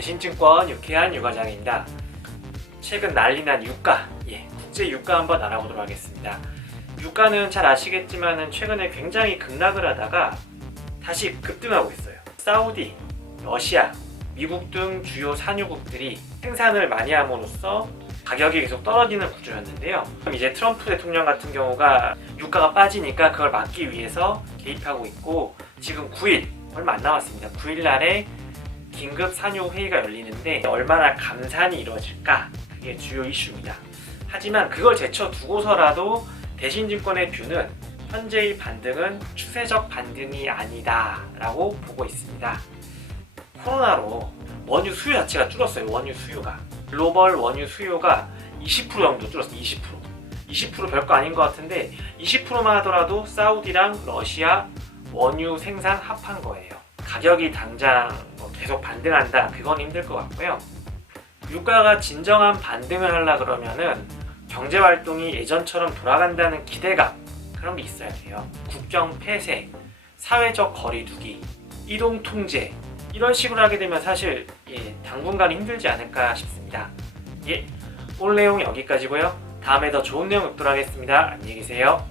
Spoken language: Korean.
대신증권 유쾌한 유과장입니다. 최근 난리난 유가, 예, 국제 유가 한번 알아보도록 하겠습니다. 유가는 잘 아시겠지만은 최근에 굉장히 급락을 하다가 다시 급등하고 있어요. 사우디, 러시아, 미국 등 주요 산유국들이 생산을 많이 함으로써 가격이 계속 떨어지는 구조였는데요. 그럼 이제 트럼프 대통령 같은 경우가 유가가 빠지니까 그걸 막기 위해서 개입하고 있고 지금 9일 얼마 안 남았습니다. 9일 날에 긴급 산유 회의가 열리는데 얼마나 감산이 이루어질까 그게 주요 이슈입니다. 하지만 그걸 제쳐 두고서라도 대신증권의 뷰는 현재의 반등은 추세적 반등이 아니다 라고 보고 있습니다. 코로나로 원유 수요 자체가 줄었어요. 원유 수요가 글로벌 원유 수요가 20% 정도 줄었어요. 20% 20% 별거 아닌 것 같은데 20%만 하더라도 사우디랑 러시아 원유 생산 합한 거예요. 가격이 당장 뭐 계속 반등한다 그건 힘들 것 같고요. 유가가 진정한 반등을 하려 그러면은 경제 활동이 예전처럼 돌아간다는 기대감 그런 게 있어야 돼요. 국경 폐쇄, 사회적 거리두기, 이동 통제 이런 식으로 하게 되면 사실 예, 당분간 힘들지 않을까 싶습니다. 예, 오늘 내용 여기까지고요. 다음에 더 좋은 내용 뵙도록 하겠습니다. 안녕히 계세요.